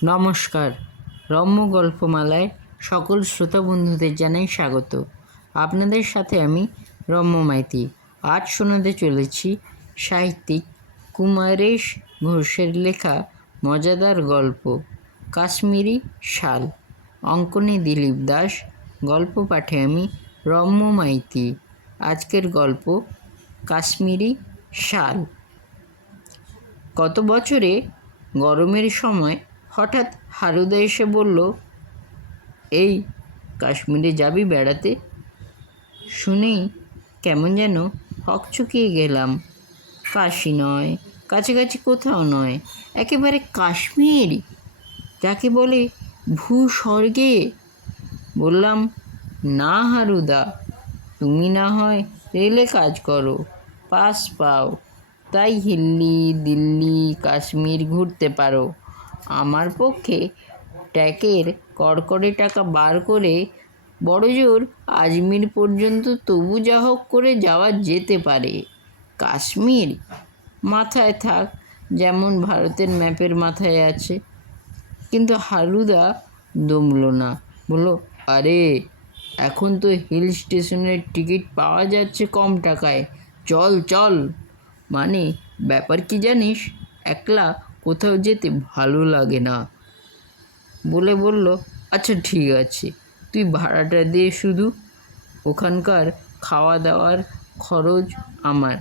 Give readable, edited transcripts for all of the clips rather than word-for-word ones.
নমস্কার। রম্য গল্পমালায় সকল শ্রোতা বন্ধুদের জানাই স্বাগত। আপনাদের সাথে আমি রম্য মাইতি। আজ শোনাতে চলেছি সাহিত্যিক কুমারেশ ঘোষের লেখা মজাদার গল্প কাশ্মীরি শাল। অঙ্কনে দিলীপ দাস, গল্প পাঠে আমি রম্য মাইতি। আজকের গল্প কাশ্মীরি শাল। গত বছরে গরমের সময় হঠাৎ হারুদা এসে বলল, এই কাশ্মীরে যাবি বেড়াতে? শুনেই কেমন যেন হকচকিয়ে গেলাম। কাশী নয়, কাছাকাছি কোথাও নয়, একেবারে কাশ্মীর, যাকে বলে ভূস্বর্গে। বললাম, না হারুদা, তুমি না হয় রেলে কাজ করো, পাস পাও, তাই দিল্লি কাশ্মীর ঘুরতে পারো। আমার পক্ষে ট্যাকের কড়কড়ে টাকা বার করে বড়জোর আজমির পর্যন্ত তবু যা হোক করে যাওয়া যেতে পারে। কাশ্মীর মাথায় থাক, যেমন ভারতের ম্যাপের মাথায় আছে। কিন্তু হারুদা দমল না, বলল, আরে এখন তো হিল স্টেশনের টিকিট পাওয়া যাচ্ছে কম টাকায়, চল চল। মানে ব্যাপার কি জানিস, একলা কোথাও যেতে ভালো লাগে না। বলে বলল, আচ্ছা ঠিক আছে, তুই ভাড়াটা দে শুধু, ওখানকার খাওয়া দাওয়ার খরচ আমার।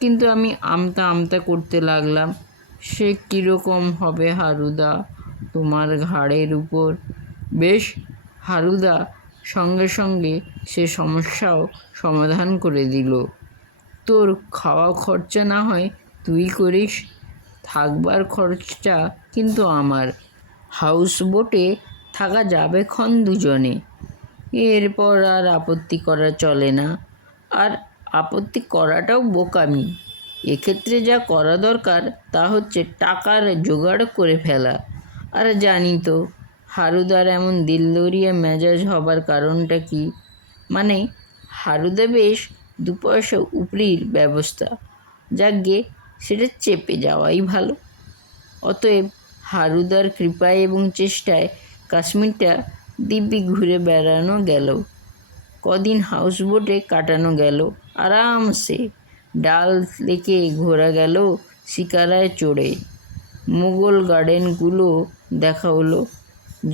কিন্তু আমি আমতা আমতা করতে লাগলাম, সে কীরকম হবে হারুদা, তোমার ঘাড়ের উপর। বেশ, হারুদা সঙ্গে সঙ্গে সে সমস্যাও সমাধান করে দিল। তোর খাওয়া খরচা না হয় তুই করিস, থাকবার খরচটা কিন্তু আমার। হাউস বোটে থাকা যাবে ক্ষণ দুজনে, এরপর আর আপত্তি করা চলে না। আর আপত্তি করাটাও বোকামি। এক্ষেত্রে যা করা দরকার তা হচ্ছে টাকার জোগাড় করে ফেলা। আর জানি তো হারুদার এমন দিলদরিয়া মেজাজ হবার কারণটা কি। মানে হারুদা বেশ দু পয়সা উপরির ব্যবস্থা, যাকগে সেটা চেপে যাওয়াই ভালো। অতএব হারুদার কৃপায় এবং চেষ্টায় কাশ্মীরটা দিব্যি ঘুরে বেড়ানো গেল। কদিন হাউসবোটে কাটানো গেল আরামসে। ডাল লেকে ঘোরা গেল শিকারায় চড়ে। মুঘল গার্ডেনগুলো দেখা হলো,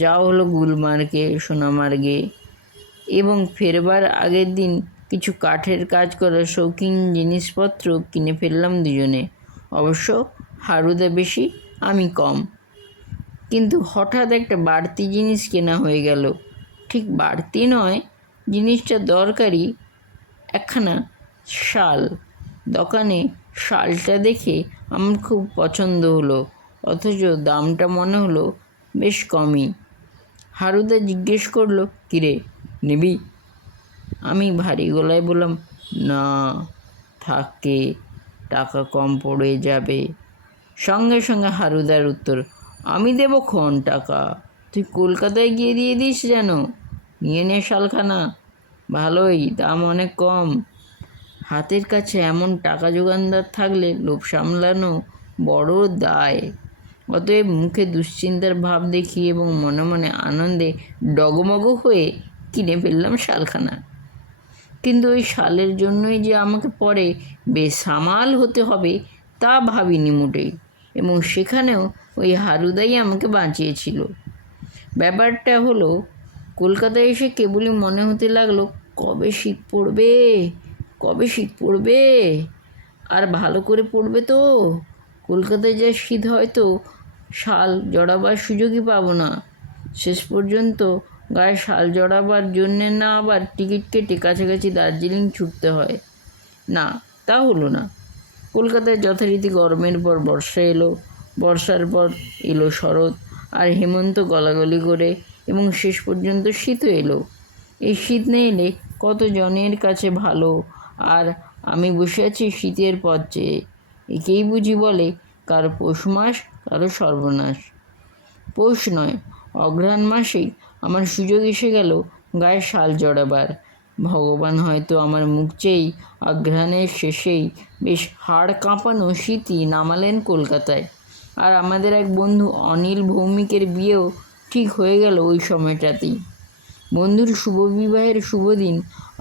যাওয়া হলো গুলমার্গে, সোনামার্গে। এবং ফেরবার আগের দিন কিছু কাঠের কাজ করা শৌখিন জিনিসপত্র কিনে ফেললাম দুজনে। অবশ্য হারুদা বেশি, আমি কম। কিন্তু হঠাৎ একটা বাড়তি জিনিস কেনা হয়ে গেল। ঠিক বাড়তি নয়, জিনিসটা দরকারি, একখানা শাল। দোকানে শালটা দেখে আমার খুব পছন্দ হলো, অথচ দামটা মনে হলো বেশ কমই। হারুদা জিজ্ঞেস করলো, কিরে নিবি? আমি ভারী গলায় বললাম, না থাকে, টাকা কম পড়ে যাবে। সঙ্গে সঙ্গে হারুদার উত্তর, আমি দেবো ক্ষণ টাকা, তুই কলকাতায় গিয়ে দিয়ে দিস যেন। নিয়ে নে শালখানা, ভালোই, দাম অনেক কম। হাতের কাছে এমন টাকা জোগানদার থাকলে লোভ সামলানো বড় দায়। অতএব মুখে দুশ্চিন্তার ভাব দেখিয়ে এবং মনে মনে আনন্দে ডগমগ হয়ে কিনে ফেললাম শালখানা। কিন্তু ওই শালের জন্যই যে আমাকে পরে বেসামাল হতে হবে তা ভাবিনি মোটেই, এবং সেখানেও ওই হারুদাই আমাকে বাঁচিয়েছিল। ব্যাপারটা হলো, কলকাতায় এসে কেবলই মনে হতে লাগলো, কবে শীত পড়বে, কবে শীত পড়বে, আর ভালো করে পড়বে তো। কলকাতায় যা শীত, হয়তো শাল জড়াবার সুযোগই পাবো না। শেষ পর্যন্ত গায়ে শাল জড়াবার জন্যে না আবার টিকিট কেটে কাছাকাছি দার্জিলিং ছুটতে হয়। না, তা হলো না। কলকাতায় যথারীতি গরমের পর বর্ষা এলো, বর্ষার পর এলো শরৎ, আর হেমন্ত গলাগলি করে, এবং শেষ পর্যন্ত শীতও এলো। এই শীত না এলে কত জনের কাছে ভালো, আর আমি বসে আছি শীতের পথ চেয়ে। একেই বুঝি বলে কারো পৌষ মাস, কারো সর্বনাশ। পৌষ নয়, অঘ্রাণ মাসেই আমার সুযোগ এসে গেল গায়ে শাল জড়াবার। ভগবান হয়তো আমার মুখ চেয়েই অঘ্রাণের শেষেই বেশ হাড় কাঁপানো শীতই নামালেন কলকাতায়। আর আমাদের এক বন্ধু অনিল ভৌমিকের বিয়েও ঠিক হয়ে গেল ওই সময়টাতেই। বন্ধুর শুভ বিবাহের শুভ দিন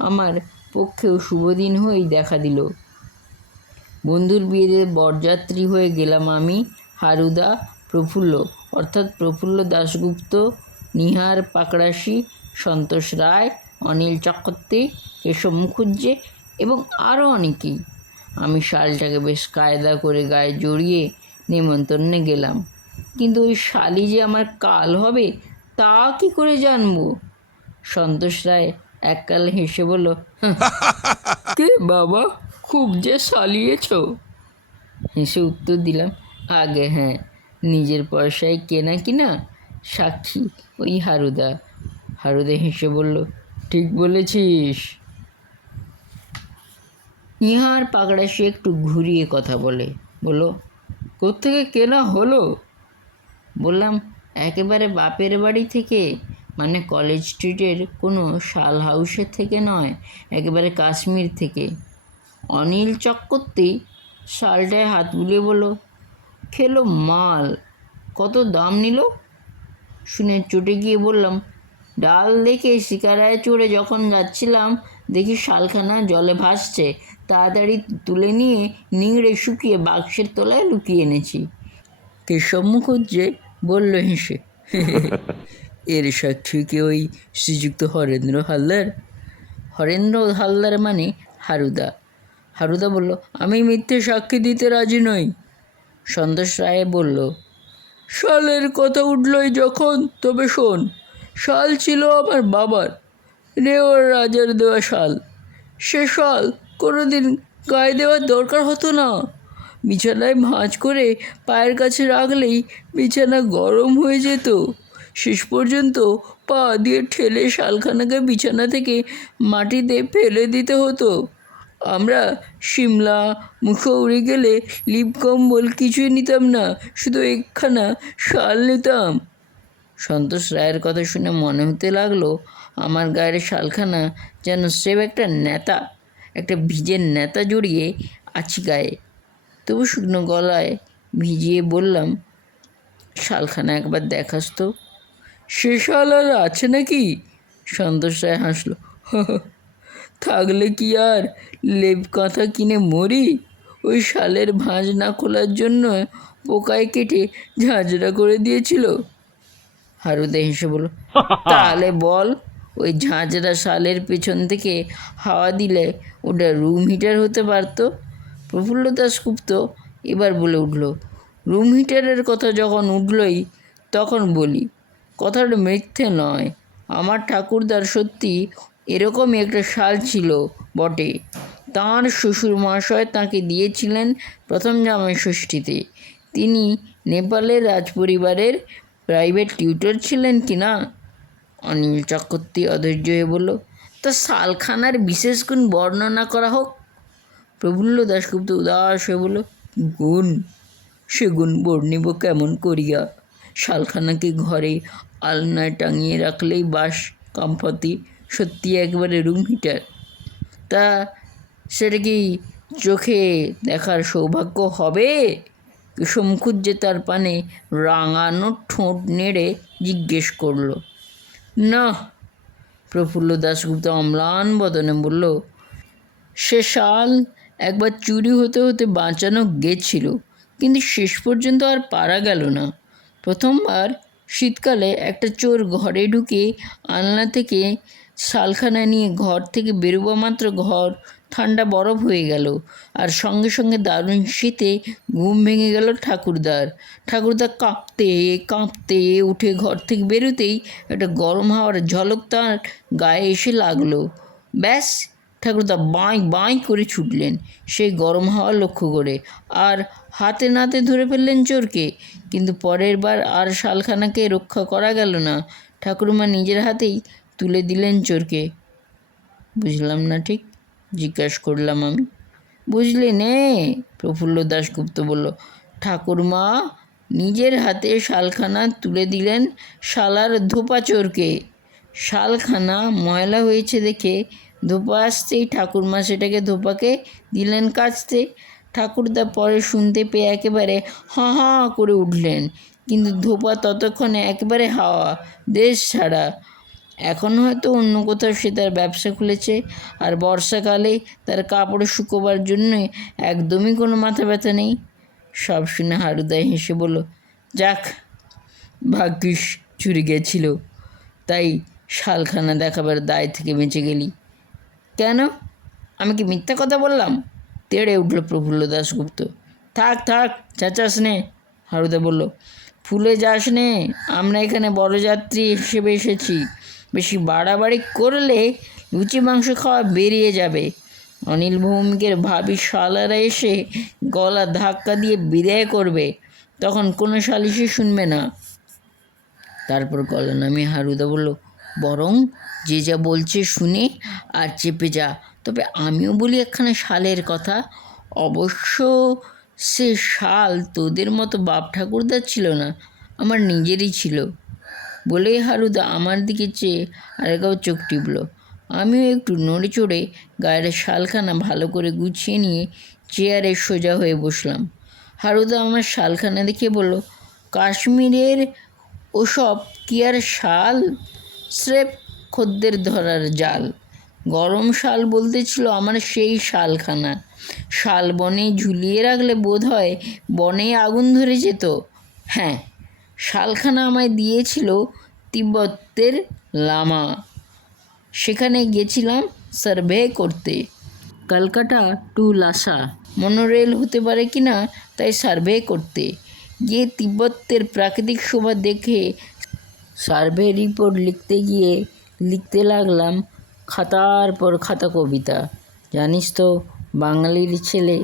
আমার পক্ষেও শুভ দিন হয়েই দেখা দিল। বন্ধুর বিয়েতে বরযাত্রী হয়ে গেলাম আমি, হারুদা, প্রফুল্ল অর্থাৎ প্রফুল্ল দাশগুপ্ত, নিহার পাকড়াশি, সন্তোষ রায়, অনিল চক্রবর্তী, কেশব মুখুজ্জে এবং আরও অনেকেই। আমি শালটাকে বেশ কায়দা করে গায়ে জড়িয়ে নেমন্তন্নে গেলাম, কিন্তু ওই শালি যে আমার কাল হবে তা কি করে জানবো? সন্তোষ রায় এককাল হেসে বলল, কে বাবা, খুব যে সালিয়েছ। হেসে উত্তর দিলাম, আগে হ্যাঁ, নিজের পয়সায় কেনা কিনা, সাক্ষী ওই হারুদা। হারুদা হেসে বলল, ঠিক বলেছিস। নিহার পাগড়াশি একটু ঘুরিয়ে কথা বলল, কোত্থেকে কেনা হলো? বললাম, একেবারে বাপের বাড়ি থেকে, মানে কলেজ স্ট্রিটের কোনো শাল হাউসের থেকে নয়, একেবারে কাশ্মীর থেকে। অনিল চক্রবর্তী শালটায় হাত বুলিয়ে বলল, খেলো মাল, কত দাম নিল? শুনে চটে গিয়ে বললাম, ডাল দেখে শিকারায় চড়ে যখন যাচ্ছিলাম দেখি শালখানা জলে ভাসছে, তাড়াতাড়ি তুলে নিয়ে নিংড়ে শুকিয়ে বাক্সের তলায় লুকিয়ে এনেছি। কেশব মুখুজ্জে বলল হেসে, এর সাক্ষী কি ওই শ্রীযুক্ত হরেন্দ্র হালদার? হরেন্দ্র হালদার মানে হারুদা। হারুদা বলল, আমি মিথ্যে সাক্ষী দিতে রাজি নই। সন্তোষ রায় বলল, শালের কথা উঠলই যখন তবে শোন, শাল ছিল আমার বাবার, নেওয়ার রাজার দেওয়া শাল। সে শাল কোনোদিন গায়ে দেওয়ার দরকার হতো না। বিছানায় ভাঁজ করে পায়ের কাছে রাখলেই বিছানা গরম হয়ে যেত। শেষ পর্যন্ত পা দিয়ে ঠেলে শালখানাকে বিছানা থেকে মাটিতে ফেলে দিতে হতো। আমরা সিমলা মুসৌরি গেলে লিপ কম্বল কিছুই নিতাম না, শুধু একখানা শাল নিতাম। সন্তোষ রায়ের কথা শুনে মনে হতে লাগলো আমার গায়ের শালখানা যেন সেব একটা ভিজের নেতা জড়িয়ে আছি গায়ে। তবু শুকনো গলায় ভিজিয়ে বললাম, শালখানা একবার দেখাস তো। সে শাল আর আছে নাকি? সন্তোষ রায় হাসলো, থাকলে কি আর লেপ কাঁথা কিনে মরি? ওই শালের ভাঁজ না খোলার জন্য পোকায় কেটে ঝাঁঝরা করে দিয়েছিল। হারুদা হেসে বলল, তাহলে বল, ওই ঝাঁঝরা শালের পেছন থেকে হাওয়া দিলে ওটা রুম হিটার হতে পারত। প্রফুল্ল দাশগুপ্ত এবার বলে উঠল, রুম হিটারের কথা যখন উঠলই তখন বলি, কথাটা মিথ্যে নয়। আমার ঠাকুরদার সত্যি এরকমই একটা শাল ছিল বটে। তাঁর শ্বশুর মহাশয় তাঁকে দিয়েছিলেন প্রথম জামাই ষষ্ঠীতে। তিনি নেপালের রাজপরিবারের প্রাইভেট টিউটর ছিলেন কি না? অনিল চক্রবর্তী অধৈর্য হয়ে বলল, তা শালখানার বিশেষ গুণ বর্ণনা করা হোক। প্রফুল্ল দাশগুপ্ত উদাস হয়ে বলল, গুণ? সে গুণ বর্ণিব কেমন করিয়া? শালখানাকে ঘরে আলনায় টাঙিয়ে রাখলেই বাস কাম্পাতি সত্যি একবারে রুম হিটার। তা সেটা কি চোখে দেখার সৌভাগ্য হবে? কেশব মুখুজ্জে তার পানে রাঙানো ঠোঁট নেড়ে জিজ্ঞেস করল। না। প্রফুল্ল দাশগুপ্ত অম্লান বদনে বলল, সে শাল একবার চুরি হতে হতে বাঁচানো গেছিল, কিন্তু শেষ পর্যন্ত আর পারা গেল না। প্রথমবার শীতকালে একটা চোর ঘরে ঢুকে আলনা থেকে শালখানা নিয়ে ঘর থেকে বেরোবা মাত্র ঘর ঠান্ডা বরফ হয়ে গেল, আর সঙ্গে সঙ্গে দারুণ শীতে ঘুম ভেঙে গেল ঠাকুরদার। ঠাকুরদা কাঁপতে কাঁপতে উঠে ঘর থেকে বেরোতেই একটা গরম হাওয়ার ঝলক তার গায়ে এসে লাগলো। ব্যাস, ঠাকুরদা বাঁই বাঁই করে ছুটলেন সেই গরম হাওয়া লক্ষ্য করে, আর হাতে নাতে ধরে ফেললেন চোরকে। কিন্তু পরের বার আর শালখানাকে রক্ষা করা গেল না। ঠাকুরমা নিজের হাতেই তুলে দিলেন চোরকে। বুঝলাম না ঠিক, জিজ্ঞাসা করলাম আমি। বুঝলি নে? প্রফুল্ল দাশগুপ্ত বলল, ঠাকুরমা নিজের হাতে শালখানা তুলে দিলেন শালার ধোপা চোরকে। শালখানা ময়লা হয়েছে দেখে ধোপা আসতেই ঠাকুরমা সেটাকে ধোপাকে দিলেন কাচতে। ঠাকুরদা পরে শুনতে পেয়ে একেবারে হাঁ হাঁ করে উঠলেন, কিন্তু ধোপা ততক্ষণে একেবারে হাওয়া, দেশ ছাড়া। এখন হয়তো অন্য কোথাও সে তার ব্যবসা খুলেছে, আর বর্ষাকালে তার কাপড় শুকোবার জন্য একদমই কোনো মাথা ব্যথা নেই। সব শুনে হারুদা হেসে বলল, যাক, ভাগ্যিস চুরি গেছিল, তাই শালখানা দেখাবার দায় থেকে বেঁচে গেলি। কেন, আমি কি মিথ্যা কথা বললাম? তেড়ে উঠল প্রফুল্ল দাশগুপ্ত। থাক থাক, চেঁচাস নে, হারুদা বলল। ফুলে যাস নে, আমরা এখানে বরযাত্রী হিসেবে এসেছি। বেশি বাড়াবাড়ি করলে লুচি মাংস খাওয়া বেরিয়ে যাবে। অনিল ভৌমিকের ভাবি শালারা এসে গলা ধাক্কা দিয়ে বিদায় করবে, তখন কোনো সালিশি শুনবে না। তারপর গলা নামিয়ে হারুদা বলল, বরং যে যা বলছে শুনে আর চেপে যা। তবে আমিও বলি একখানা শালের কথা। অবশ্য সে শাল তোদের মতো বাপ ঠাকুরদার ছিল না, আমার নিজেরই ছিল। বলেই হারুদা আমার দিকে চেয়ে আরেকবার চোখ টিপল। আমিও একটু নড়ে চড়ে গায়ের শালখানা ভালো করে গুছিয়ে নিয়ে চেয়ারে সোজা হয়ে বসলাম। হারুদা আমার শালখানা দেখে বলল, কাশ্মীরের ওসব কি আর শাল, স্রেফ খদ্দের ধরার জাল। গরম শাল বলতে ছিল আমার সেই শালখানা। শাল বনে ঝুলিয়ে রাখলে বোধ হয় বনে আগুন ধরে যেত। হ্যাঁ, শালখানা আমায় দিয়েছিল তিব্বতের লামা। সেখানে গেছিলাম সার্ভে করতে, কলকাতা টু লাসা মনোরেল হতে পারে কি না তাই সার্ভে করতে গিয়ে তিব্বতের প্রাকৃতিক শোভা দেখে সার্ভে রিপোর্ট লিখতে গিয়ে লিখতে লাগলাম খাতার পর খাতা কবিতা। জানিস তো, বাঙালির ছেলে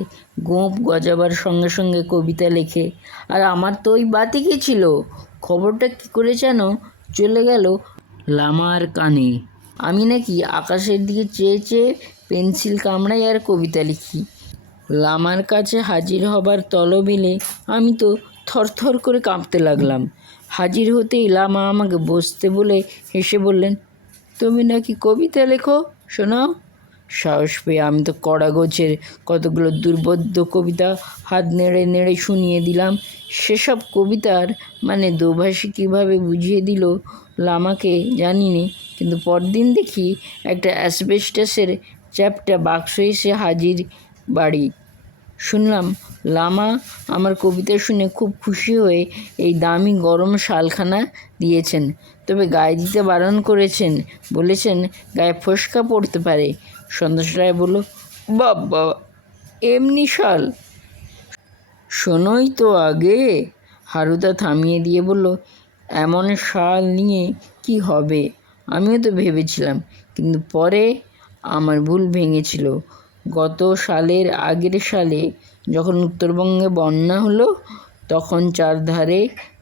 গোঁপ গজাবার সঙ্গে সঙ্গে কবিতা লেখে, আর আমার তো ওই বাতিকে ছিল। খবরটা কী করে যেন চলে গেল লামার কানে। আমি নাকি আকাশের দিকে চেয়ে চেয়ে পেন্সিল কামড়াই আর কবিতা লিখি। লামার কাছে হাজির হবার তলবিলে আমি তো থরথর করে কাঁপতে লাগলাম। হাজির হতেই লামা আমাকে বসতে বলে হেসে বললেন, তুমি নাকি কবিতা লেখো, শোনাও। সাহস পেয়ে আমি তো কড়া গোছের কতগুলো দুর্বোধ্য কবিতা হাত নেড়ে নেড়ে শুনিয়ে দিলাম। সেসব কবিতার মানে দোভাষী কীভাবে বুঝিয়ে দিল লামাকে জানি নে, কিন্তু পরদিন দেখি একটা অ্যাসবেস্টাসের চ্যাপ্টা বাক্স এসে হাজির বাড়ি। শুনলাম লামা আমার কবিতা শুনে খুব খুশি হয়ে এই দামি গরম শালখানা দিয়েছেন, তবে গায়ে দিতে বারণ করেছেন, বলেছেন গায়ে ফোসকা পড়তে পারে। সন্তোষ রায় বলল, বাবা, এমনি শাল? শোনোই তো আগে। হারুদা থামিয়ে দিয়ে বলল, এমন শাল নিয়ে কি হবে? আমিও তো ভেবেছিলাম, কিন্তু পরে আমার ভুল ভেঙেছিল। গত সালের আগের সালে যখন উত্তরবঙ্গে বন্যা হলো, তখন চারধারে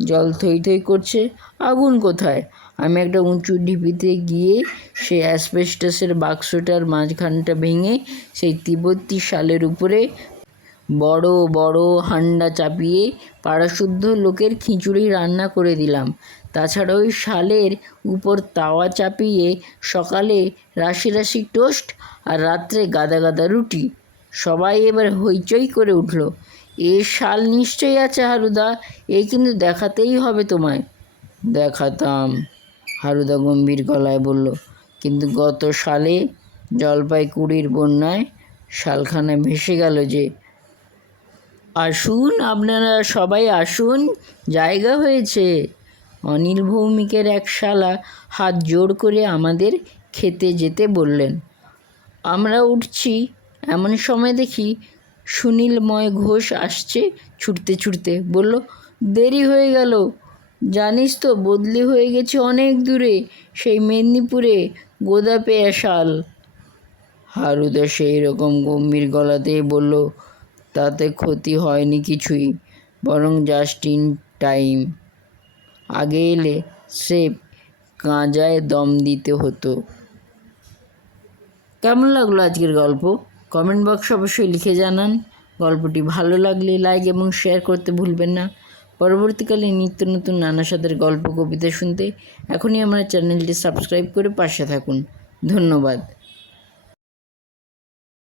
জল থই থই করছে, আগুন কোথায়? আমি একটা উঁচু ঢিপিতে গিয়ে সেই অ্যাসবেস্টাসের বাক্সটার মাঝখানটা ভেঙে সেই তিব্বতী শালের উপরে বড় বড় হান্ডা চাপিয়ে পাড়াশুদ্ধ লোকের খিচুড়ি রান্না করে দিলাম। তাছাড়া ওই শালের উপর তাওয়া চাপিয়ে সকালে রাশি রাশি টোস্ট আর রাত্রে গাদা গাদা রুটি। সবাই এবার হইচই করে উঠল। এ শাল নিশ্চয়ই আছে হারুদা, এই কিন্তু দেখাতেই হবে তোমায়। দেখাতাম, হারুদা গম্ভীর গলায় বলল, কিন্তু গত সালে জলপাইগুড়ির বন্যায় শালখানা ভেসে গেল যে। আসুন, আপনারা সবাই আসুন, জায়গা হয়েছে। অনিল ভৌমিকের এক শালা হাত জোড় করে আমাদের খেতে যেতে বললেন। আমরা উঠছি, এমন সময় দেখি সুনীলময় ঘোষ আসছে ছুটতে ছুটতে। বলল, দেরি হয়ে গেল, জানিস তো বদলি হয়ে গেছে অনেক দূরে, সেই মেদিনীপুরে গোদাপেয়া শাল। হারুদা সেই রকম গম্ভীর গলাতেই বলল, তাতে ক্ষতি হয়নি কিছুই, বরং জাস্ট ইন টাইম। আগে এলে স্রেফ গাঁজায় দম দিতে হতো। কেমন লাগলো আজকের গল্প? কমেন্ট বক্সে অবশ্যই লিখে জানান। গল্পটি ভালো লাগলে লাইক এবং শেয়ার করতে ভুলবেন না। পরবর্তীকালে নিত্য নতুন নানা স্বাদের গল্প কবিতা শুনতে এখনই আমার চ্যানেলটি সাবস্ক্রাইব করে পাশে থাকুন। ধন্যবাদ।